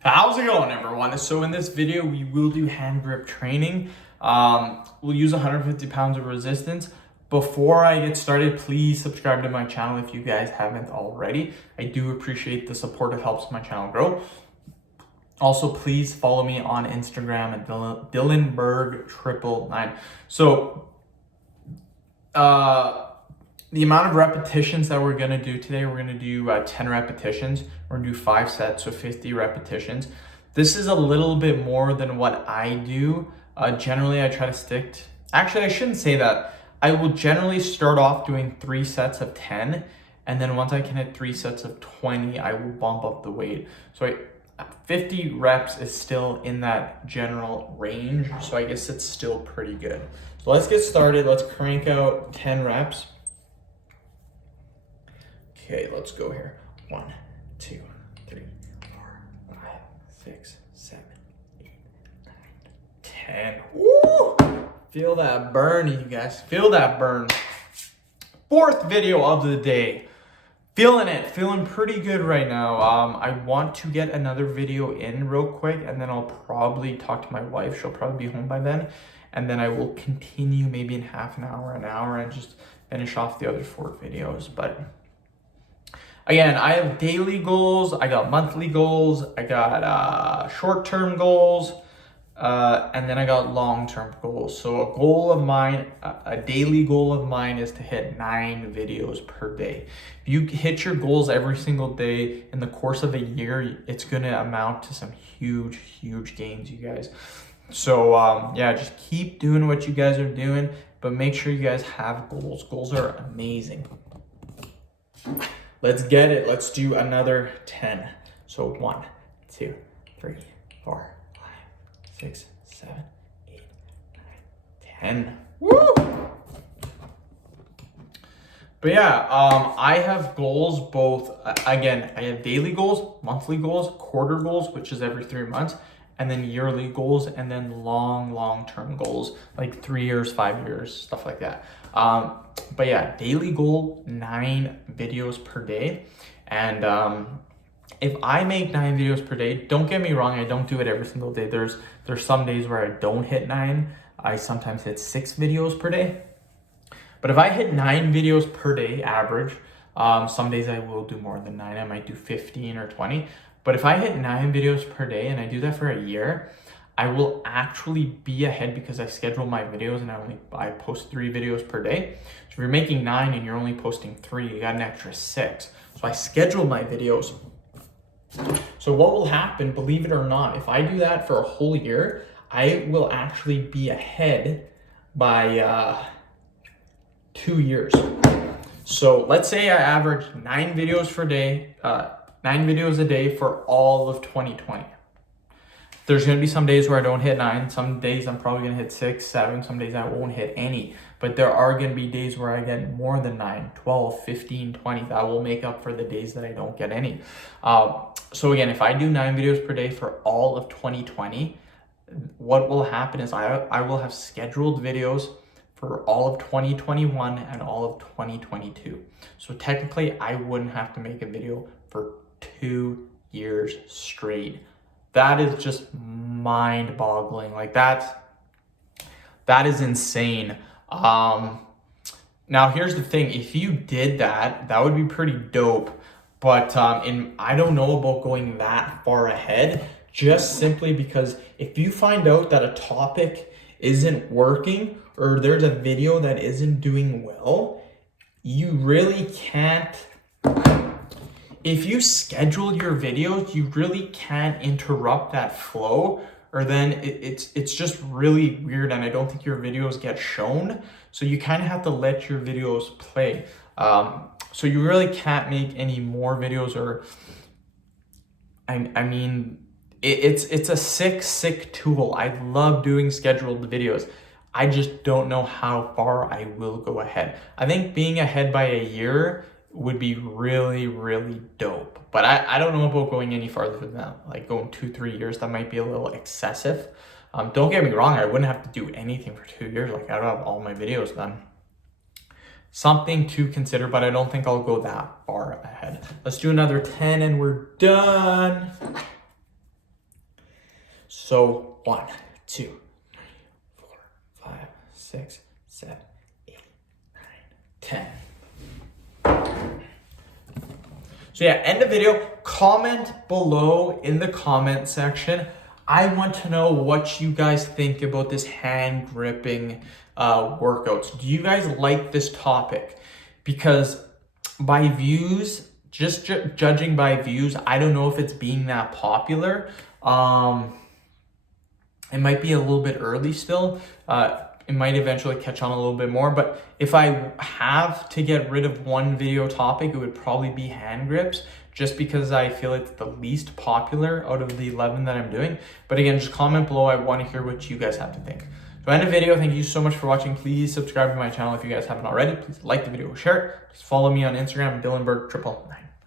How's it going, everyone? So in this video, we will do hand grip training. We'll use 150 pounds of resistance. Before I get started, please subscribe to my channel if you guys haven't already. I do appreciate the support. It helps my channel grow. Also, please follow me on Instagram at Dillenberg999. So, the amount of repetitions that we're going to do today, we're going to do 10 repetitions. We're going to do 5 sets, so 50 repetitions. This is a little bit more than what I do. Generally, I try to stick to, actually, I shouldn't say that. I will generally start off doing 3 sets of 10, and then once I can hit 3 sets of 20, I will bump up the weight. So 50 reps is still in that general range, so I guess it's still pretty good. So let's get started. Let's crank out 10 reps. Okay, let's go here. 1, 2, 3, 4, 5, 6, 7, 8, 9, 10. Woo! Feel that burn, you guys. Feel that burn. 4th video of the day. Feeling it. Feeling pretty good right now. I want to get another video in real quick, and then I'll probably talk to my wife. She'll probably be home by then. And then I will continue maybe in half an hour, and just finish off the other 4 videos. But again, I have daily goals, I got monthly goals, I got short-term goals, and then I got long-term goals. So a goal of mine, a daily goal of mine is to hit 9 videos per day. If you hit your goals every single day in the course of a year, it's gonna amount to some huge, huge gains, you guys. So yeah, just keep doing what you guys are doing, but make sure you guys have goals. Goals are amazing. Let's get it. Let's do another 10. So 1, 2, 3, 4, 5, 6, 7, 8, 9, 10. Woo! But yeah, I have goals both. Again, I have daily goals, monthly goals, quarter goals, which is every 3 months, and then yearly goals, and then long-term goals, like 3 years, 5 years, stuff like that. But yeah, daily goal, 9 videos per day. And if I make 9 videos per day, don't get me wrong, I don't do it every single day. There's some days where I don't hit 9. I sometimes hit 6 videos per day. But if I hit 9 videos per day average, some days I will do more than 9. I might do 15 or 20. But if I hit 9 videos per day and I do that for a year, I will actually be ahead because I schedule my videos and I post 3 videos per day. So if you're making 9 and you're only posting 3, you got an extra 6. So I schedule my videos. So what will happen, believe it or not, if I do that for a whole year, I will actually be ahead by 2 years. So let's say I average 9 videos per day, 9 videos a day for all of 2020. There's going to be some days where I don't hit 9. Some days I'm probably going to hit 6, 7. Some days I won't hit any. But there are going to be days where I get more than 9, 12, 15, 20. That will make up for the days that I don't get any. So again, if I do 9 videos per day for all of 2020, what will happen is I will have scheduled videos for all of 2021 and all of 2022. So technically, I wouldn't have to make a video for 2 years straight. That is just mind-boggling. Like that is insane. Now here's the thing. If you did that, that would be pretty dope. But I don't know about going that far ahead, just simply because if you find out that a topic isn't working or there's a video that isn't doing well, you really can't. If you schedule your videos, you really can't interrupt that flow, or then it's just really weird, and I don't think your videos get shown. So you kind of have to let your videos play. So you really can't make any more videos, or I mean, it's a sick tool. I love doing scheduled videos. I just don't know how far I will go ahead. I think being ahead by a year would be really, really dope. But I don't know about going any farther than that. Like going 2-3 years, that might be a little excessive. Don't get me wrong, I wouldn't have to do anything for 2 years. Like I don't have all my videos done. Something to consider, but I don't think I'll go that far ahead. Let's do another 10 and we're done. So 1, 2, 3, 4, 5, 6, 7, 8, 9, 10. So yeah, end the video. Comment below in the comment section. I want to know what you guys think about this hand gripping workouts. Do you guys like this topic? Because by views, just judging by views, I don't know if it's being that popular. It might be a little bit early still. It might eventually catch on a little bit more, but if I have to get rid of one video topic, it would probably be hand grips, just because I feel it's the least popular out of the 11 that I'm doing. But again, just comment below. I want to hear what you guys have to think. So end the video. Thank you so much for watching. Please subscribe to my channel if you guys haven't already. Please like the video, share it. Please follow me on Instagram, DylanBerg999.